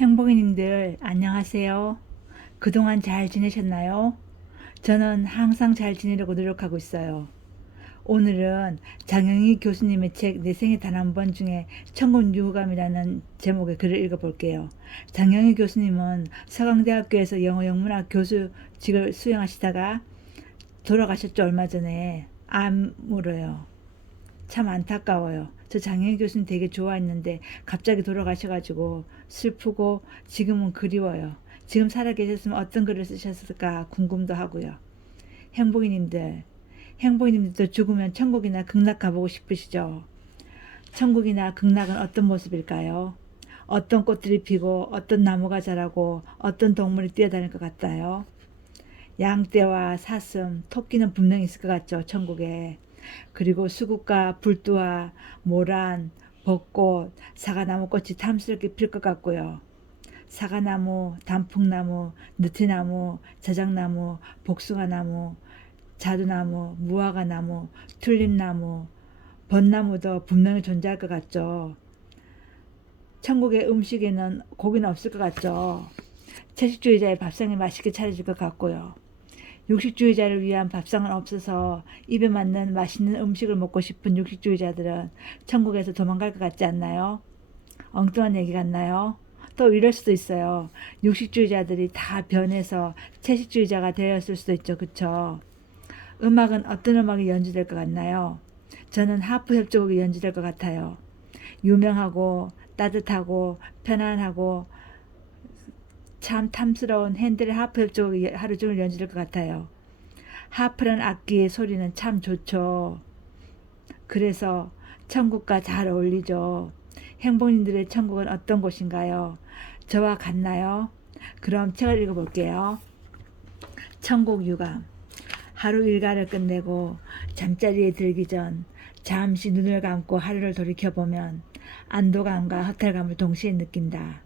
행복이님들 안녕하세요. 그동안 잘 지내셨나요? 저는 항상 잘 지내려고 노력하고 있어요. 오늘은 장영희 교수님의 책 내 생에 단 한 번 중에 천국 유감이라는 제목의 글을 읽어볼게요. 장영희 교수님은 서강대학교에서 영어 영문학 교수직을 수행하시다가 돌아가셨죠. 얼마 전에 암으로요. 참 안타까워요. 저 장영희 교수님 되게 좋아했는데 갑자기 돌아가셔가지고 슬프고 지금은 그리워요. 지금 살아계셨으면 어떤 글을 쓰셨을까 궁금도 하고요. 행복이님들, 행복이님들도 죽으면 천국이나 극락 가보고 싶으시죠? 천국이나 극락은 어떤 모습일까요? 어떤 꽃들이 피고 어떤 나무가 자라고 어떤 동물이 뛰어다닐 것 같아요? 양떼와 사슴, 토끼는 분명히 있을 것 같죠, 천국에. 그리고 수국과 불두와 모란, 벚꽃, 사과나무 꽃이 탐스럽게 필 것 같고요. 사과나무, 단풍나무, 느티나무, 자작나무, 복숭아나무, 자두나무, 무화과나무, 튤립나무, 벚나무도 분명히 존재할 것 같죠. 천국의 음식에는 고기는 없을 것 같죠. 채식주의자의 밥상이 맛있게 차려질 것 같고요. 육식주의자를 위한 밥상은 없어서 입에 맞는 맛있는 음식을 먹고 싶은 육식주의자들은 천국에서 도망갈 것 같지 않나요? 엉뚱한 얘기 같나요? 또 이럴 수도 있어요. 육식주의자들이 다 변해서 채식주의자가 되었을 수도 있죠. 그쵸? 음악은 어떤 음악이 연주될 것 같나요? 저는 하프 협주곡이 연주될 것 같아요. 유명하고 따뜻하고 편안하고 참 탐스러운 핸델의 하프 협주곡이 하루 종일 연주될 것 같아요. 하프라는 악기의 소리는 참 좋죠. 그래서 천국과 잘 어울리죠. 행복님들의 천국은 어떤 곳인가요? 저와 같나요? 그럼 책을 읽어볼게요. 천국 유감. 하루 일과를 끝내고 잠자리에 들기 전 잠시 눈을 감고 하루를 돌이켜보면 안도감과 허탈감을 동시에 느낀다.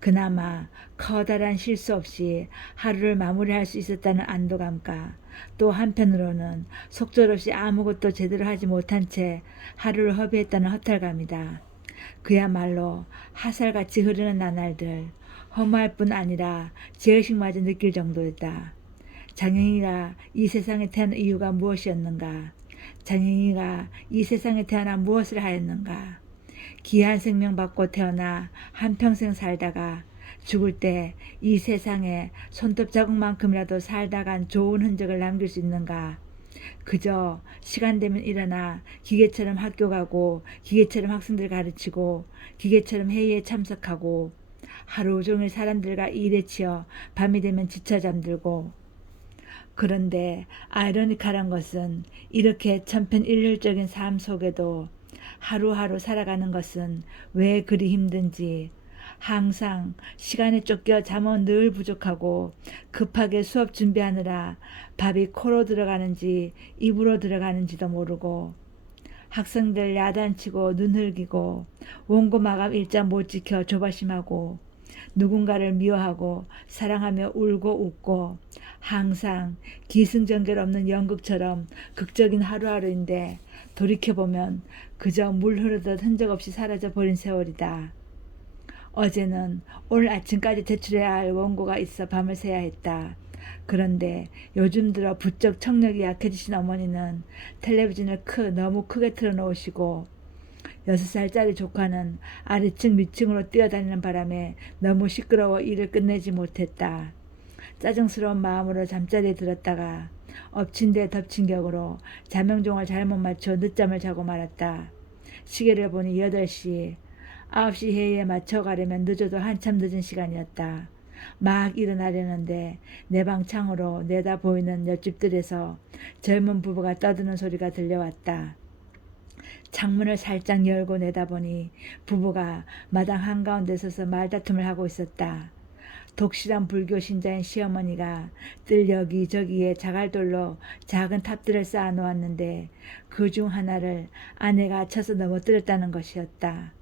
그나마 커다란 실수 없이 하루를 마무리할 수 있었다는 안도감과 또 한편으로는 속절없이 아무것도 제대로 하지 못한 채 하루를 허비했다는 허탈감이다. 그야말로 화살같이 흐르는 나날들, 허무할 뿐 아니라 죄의식마저 느낄 정도였다. 장영이가 이 세상에 태어난 이유가 무엇이었는가? 장영이가 이 세상에 태어나 무엇을 하였는가? 귀한 생명 받고 태어나 한평생 살다가 죽을 때 이 세상에 손톱 자국만큼이라도 살다 간 좋은 흔적을 남길 수 있는가? 그저 시간 되면 일어나 기계처럼 학교 가고 기계처럼 학생들 가르치고 기계처럼 회의에 참석하고 하루 종일 사람들과 일에 치여 밤이 되면 지쳐 잠들고. 그런데 아이러니컬한 것은 이렇게 천편일률적인 삶 속에도 하루하루 살아가는 것은 왜 그리 힘든지, 항상 시간에 쫓겨 잠은 늘 부족하고 급하게 수업 준비하느라 밥이 코로 들어가는지 입으로 들어가는지도 모르고 학생들 야단치고 눈 흘기고 원고 마감 일자 못 지켜 조바심하고 누군가를 미워하고 사랑하며 울고 웃고 항상 기승전결 없는 연극처럼 극적인 하루하루인데 돌이켜보면 그저 물 흐르듯 흔적 없이 사라져 버린 세월이다. 어제는 오늘 아침까지 제출해야 할 원고가 있어 밤을 새야 했다. 그런데 요즘 들어 부쩍 청력이 약해지신 어머니는 텔레비전을 너무 크게 틀어놓으시고 6살짜리 조카는 아래층 밑층으로 뛰어다니는 바람에 너무 시끄러워 일을 끝내지 못했다. 짜증스러운 마음으로 잠자리에 들었다가 엎친 데 덮친 격으로 자명종을 잘못 맞춰 늦잠을 자고 말았다. 시계를 보니 8시, 9시 회의에 맞춰 가려면 늦어도 한참 늦은 시간이었다. 막 일어나려는데 내 방 창으로 내다 보이는 옆집들에서 젊은 부부가 떠드는 소리가 들려왔다. 창문을 살짝 열고 내다보니 부부가 마당 한가운데 서서 말다툼을 하고 있었다. 독실한 불교 신자인 시어머니가 뜰 여기저기에 자갈돌로 작은 탑들을 쌓아 놓았는데 그 중 하나를 아내가 쳐서 넘어뜨렸다는 것이었다.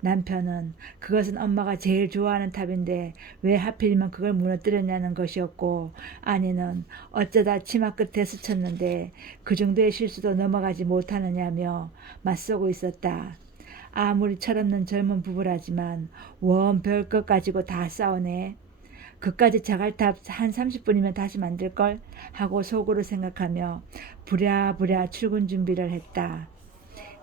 남편은 그것은 엄마가 제일 좋아하는 탑인데 왜 하필이면 그걸 무너뜨렸냐는 것이었고, 아내는 어쩌다 치마 끝에 스쳤는데 그 정도의 실수도 넘어가지 못하느냐며 맞서고 있었다. 아무리 철없는 젊은 부부라지만 원 별것 가지고 다 싸우네. 그까지 자갈탑 한 30분이면 다시 만들걸 하고 속으로 생각하며 부랴부랴 출근 준비를 했다.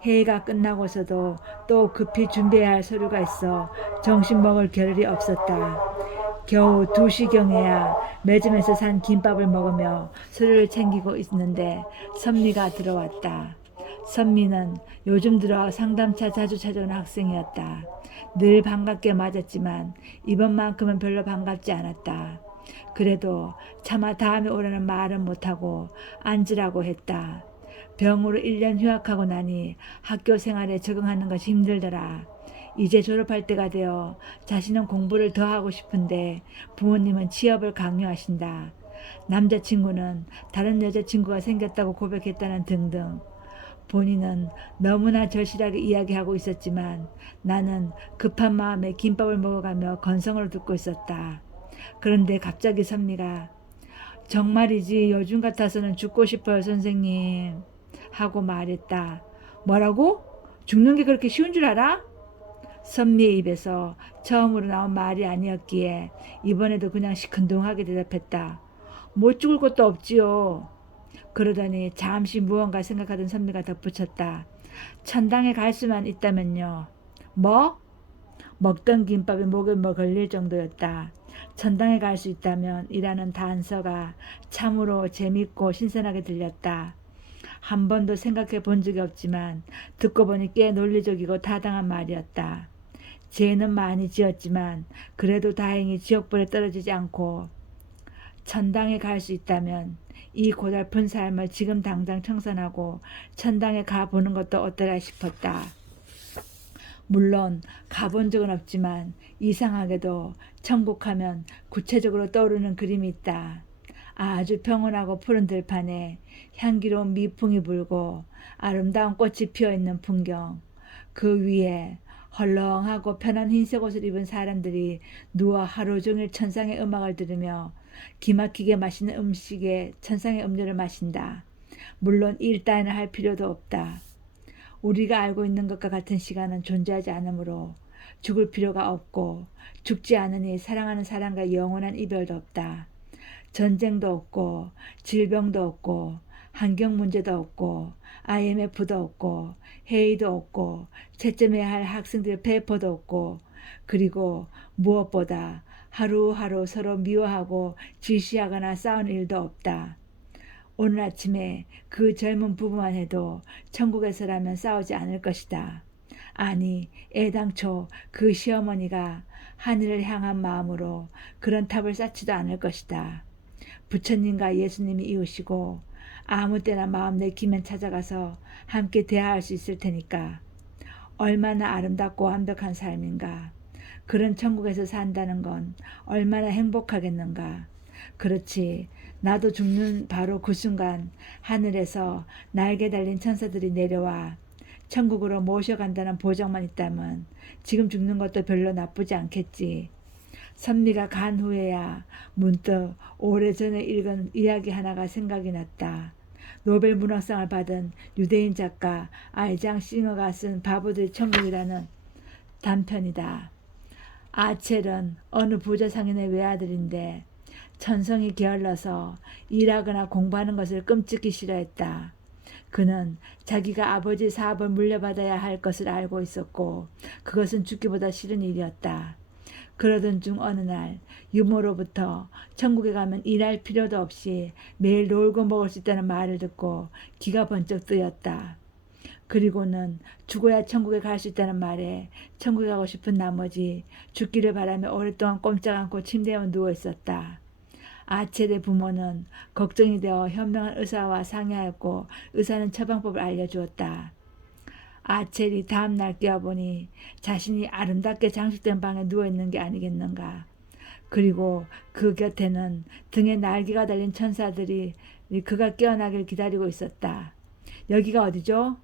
회의가 끝나고서도 또 급히 준비해야 할 서류가 있어 정신 먹을 겨를이 없었다. 겨우 2시경에야 매점에서 산 김밥을 먹으며 서류를 챙기고 있는데 선미가 들어왔다. 선미는 요즘 들어 상담차 자주 찾아오는 학생이었다. 늘 반갑게 맞았지만 이번만큼은 별로 반갑지 않았다. 그래도 차마 다음에 오라는 말은 못하고 앉으라고 했다. 병으로 1년 휴학하고 나니 학교 생활에 적응하는 것이 힘들더라. 이제 졸업할 때가 되어 자신은 공부를 더 하고 싶은데 부모님은 취업을 강요하신다. 남자친구는 다른 여자친구가 생겼다고 고백했다는 등등. 본인은 너무나 절실하게 이야기하고 있었지만 나는 급한 마음에 김밥을 먹어가며 건성으로 듣고 있었다. 그런데 갑자기 선미가 정말이지 요즘 같아서는 죽고 싶어요 선생님 하고 말했다. 뭐라고? 죽는 게 그렇게 쉬운 줄 알아? 선미의 입에서 처음으로 나온 말이 아니었기에 이번에도 그냥 시큰둥하게 대답했다. 못 죽을 것도 없지요. 그러더니 잠시 무언가 생각하던 선미가 덧붙였다. 천당에 갈 수만 있다면요. 뭐? 먹던 김밥이 목에 걸릴 정도였다. 천당에 갈 수 있다면 이라는 단서가 참으로 재밌고 신선하게 들렸다. 한 번도 생각해 본 적이 없지만 듣고 보니 꽤 논리적이고 타당한 말이었다. 죄는 많이 지었지만 그래도 다행히 지옥불에 떨어지지 않고 천당에 갈 수 있다면 이 고달픈 삶을 지금 당장 청산하고 천당에 가보는 것도 어떠라 싶었다. 물론 가본 적은 없지만 이상하게도 천국하면 구체적으로 떠오르는 그림이 있다. 아주 평온하고 푸른 들판에 향기로운 미풍이 불고 아름다운 꽃이 피어있는 풍경. 그 위에 헐렁하고 편한 흰색 옷을 입은 사람들이 누워 하루 종일 천상의 음악을 들으며 기막히게 맛있는 음식에 천상의 음료를 마신다. 물론 일 따위는 할 필요도 없다. 우리가 알고 있는 것과 같은 시간은 존재하지 않으므로 죽을 필요가 없고 죽지 않으니 사랑하는 사람과 영원한 이별도 없다. 전쟁도 없고 질병도 없고 환경 문제도 없고 IMF도 없고 회의도 없고 채점해야 할 학생들의 페이퍼도 없고 그리고 무엇보다 하루하루 서로 미워하고 질시하거나 싸우는 일도 없다. 오늘 아침에 그 젊은 부부만 해도 천국에서라면 싸우지 않을 것이다. 아니, 애당초 그 시어머니가 하늘을 향한 마음으로 그런 탑을 쌓지도 않을 것이다. 부처님과 예수님이 이웃이고 아무 때나 마음 내키면 찾아가서 함께 대화할 수 있을 테니까. 얼마나 아름답고 완벽한 삶인가. 그런 천국에서 산다는 건 얼마나 행복하겠는가. 그렇지. 나도 죽는 바로 그 순간 하늘에서 날개 달린 천사들이 내려와 천국으로 모셔간다는 보장만 있다면 지금 죽는 것도 별로 나쁘지 않겠지. 선미가 간 후에야 문득 오래전에 읽은 이야기 하나가 생각이 났다. 노벨 문학상을 받은 유대인 작가 알장 싱어가 쓴 바보들의 천국이라는 단편이다. 아첼은 어느 부자 상인의 외아들인데 천성이 게을러서 일하거나 공부하는 것을 끔찍히 싫어했다. 그는 자기가 아버지 사업을 물려받아야 할 것을 알고 있었고 그것은 죽기보다 싫은 일이었다. 그러던 중 어느 날 유모로부터 천국에 가면 일할 필요도 없이 매일 놀고 먹을 수 있다는 말을 듣고 귀가 번쩍 뜨였다. 그리고는 죽어야 천국에 갈 수 있다는 말에 천국에 가고 싶은 나머지 죽기를 바라며 오랫동안 꼼짝 않고 침대에 누워 있었다. 아첼의 부모는 걱정이 되어 현명한 의사와 상의하였고 의사는 처방법을 알려주었다. 아첼이 다음날 깨어보니 자신이 아름답게 장식된 방에 누워있는 게 아니겠는가. 그리고 그 곁에는 등에 날개가 달린 천사들이 그가 깨어나길 기다리고 있었다. 여기가 어디죠?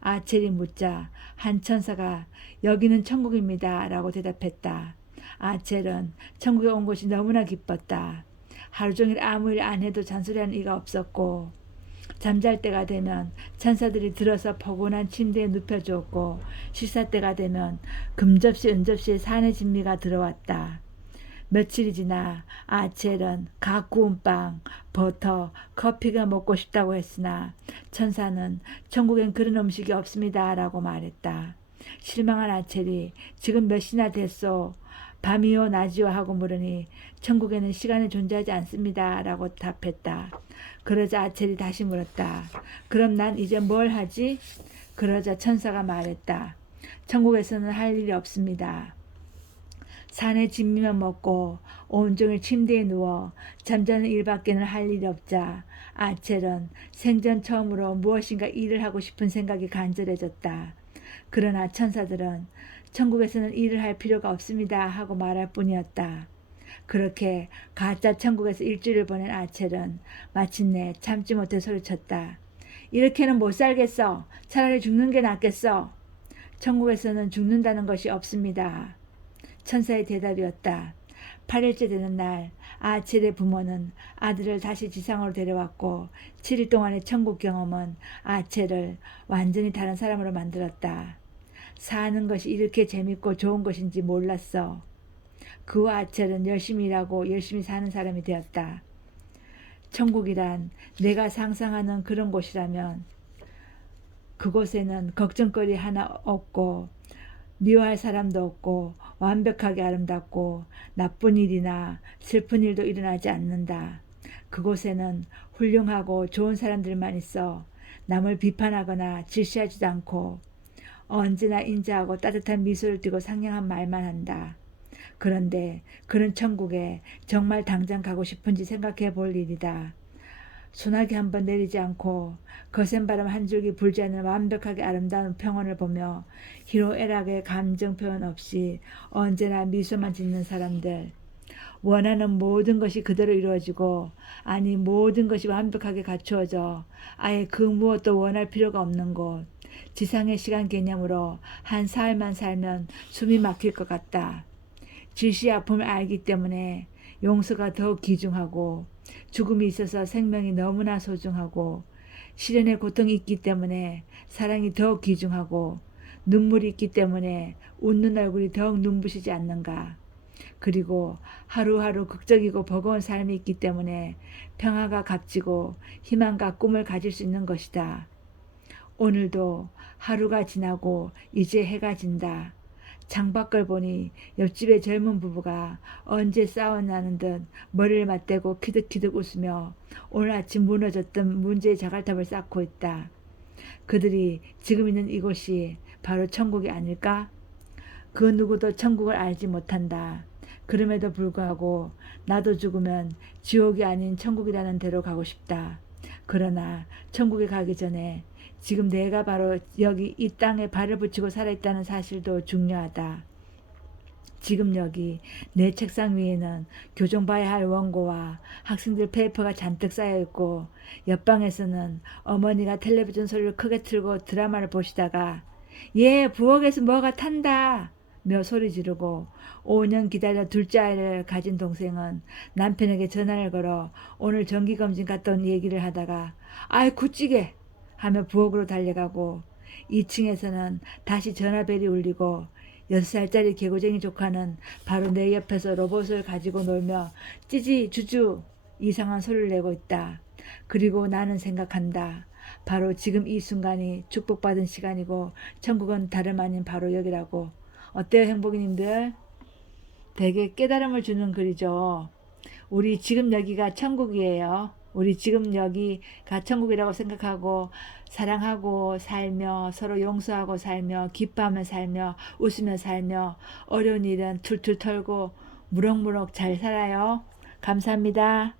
아첼이 묻자 한 천사가 여기는 천국입니다 라고 대답했다. 아첼은 천국에 온 것이 너무나 기뻤다. 하루 종일 아무 일 안 해도 잔소리하는 이가 없었고 잠잘 때가 되면 천사들이 들어서 포근한 침대에 눕혀주었고 식사 때가 되면 금접시 은접시에 산의 진미가 들어왔다. 며칠이 지나 아첼은 갓 구운 빵, 버터, 커피가 먹고 싶다고 했으나 천사는 천국엔 그런 음식이 없습니다 라고 말했다. 실망한 아첼이 지금 몇 시나 됐소? 밤이요 낮이요 하고 물으니 천국에는 시간이 존재하지 않습니다 라고 답했다. 그러자 아첼이 다시 물었다. 그럼 난 이제 뭘 하지? 그러자 천사가 말했다. 천국에서는 할 일이 없습니다. 산의 진미만 먹고 온종일 침대에 누워 잠자는 일밖에는 할 일이 없자 아첼은 생전 처음으로 무엇인가 일을 하고 싶은 생각이 간절해졌다. 그러나 천사들은 천국에서는 일을 할 필요가 없습니다 하고 말할 뿐이었다. 그렇게 가짜 천국에서 일주일을 보낸 아첼은 마침내 참지 못해 소리쳤다. 이렇게는 못 살겠어. 차라리 죽는 게 낫겠어. 천국에서는 죽는다는 것이 없습니다. 천사의 대답이었다. 8일째 되는 날 아첼의 부모는 아들을 다시 지상으로 데려왔고 7일 동안의 천국 경험은 아첼을 완전히 다른 사람으로 만들었다. 사는 것이 이렇게 재밌고 좋은 것인지 몰랐어. 그 후 아첼은 열심히 일하고 열심히 사는 사람이 되었다. 천국이란 내가 상상하는 그런 곳이라면 그곳에는 걱정거리 하나 없고 미워할 사람도 없고 완벽하게 아름답고 나쁜 일이나 슬픈 일도 일어나지 않는다. 그곳에는 훌륭하고 좋은 사람들만 있어 남을 비판하거나 질시하지도 않고 언제나 인자하고 따뜻한 미소를 띠고 상냥한 말만 한다. 그런데 그런 천국에 정말 당장 가고 싶은지 생각해 볼 일이다. 소나기 한번 내리지 않고 거센 바람 한 줄기 불지 않는 완벽하게 아름다운 평원을 보며 희로애락의 감정 표현 없이 언제나 미소만 짓는 사람들. 원하는 모든 것이 그대로 이루어지고 아니 모든 것이 완벽하게 갖추어져 아예 그 무엇도 원할 필요가 없는 곳. 지상의 시간 개념으로 한 사흘만 살면 숨이 막힐 것 같다. 질시의 아픔을 알기 때문에 용서가 더욱 귀중하고 죽음이 있어서 생명이 너무나 소중하고 시련의 고통이 있기 때문에 사랑이 더욱 귀중하고 눈물이 있기 때문에 웃는 얼굴이 더욱 눈부시지 않는가. 그리고 하루하루 극적이고 버거운 삶이 있기 때문에 평화가 값지고 희망과 꿈을 가질 수 있는 것이다. 오늘도 하루가 지나고 이제 해가 진다. 창밖을 보니 옆집의 젊은 부부가 언제 싸웠나는 듯 머리를 맞대고 키득키득 웃으며 오늘 아침 무너졌던 문제의 자갈탑을 쌓고 있다. 그들이 지금 있는 이곳이 바로 천국이 아닐까? 그 누구도 천국을 알지 못한다. 그럼에도 불구하고 나도 죽으면 지옥이 아닌 천국이라는 데로 가고 싶다. 그러나 천국에 가기 전에 지금 내가 바로 여기 이 땅에 발을 붙이고 살아있다는 사실도 중요하다. 지금 여기 내 책상 위에는 교정봐야 할 원고와 학생들 페이퍼가 잔뜩 쌓여있고 옆방에서는 어머니가 텔레비전 소리를 크게 틀고 드라마를 보시다가 얘 부엌에서 뭐가 탄다 며 소리 지르고 5년 기다려 둘째 아이를 가진 동생은 남편에게 전화를 걸어 오늘 정기검진 갔다 온 얘기를 하다가 아이 굳지게 하며 부엌으로 달려가고 2층에서는 다시 전화벨이 울리고 6살짜리 개구쟁이 조카는 바로 내 옆에서 로봇을 가지고 놀며 찌지 주주 이상한 소리를 내고 있다. 그리고 나는 생각한다. 바로 지금 이 순간이 축복받은 시간이고 천국은 다름 아닌 바로 여기라고. 어때요 행복이님들? 되게 깨달음을 주는 글이죠. 우리 지금 여기가 천국이에요. 우리 지금 여기가 천국이라고 생각하고 사랑하고 살며 서로 용서하고 살며 기뻐하며 살며 웃으며 살며 어려운 일은 툴툴 털고 무럭무럭 잘 살아요. 감사합니다.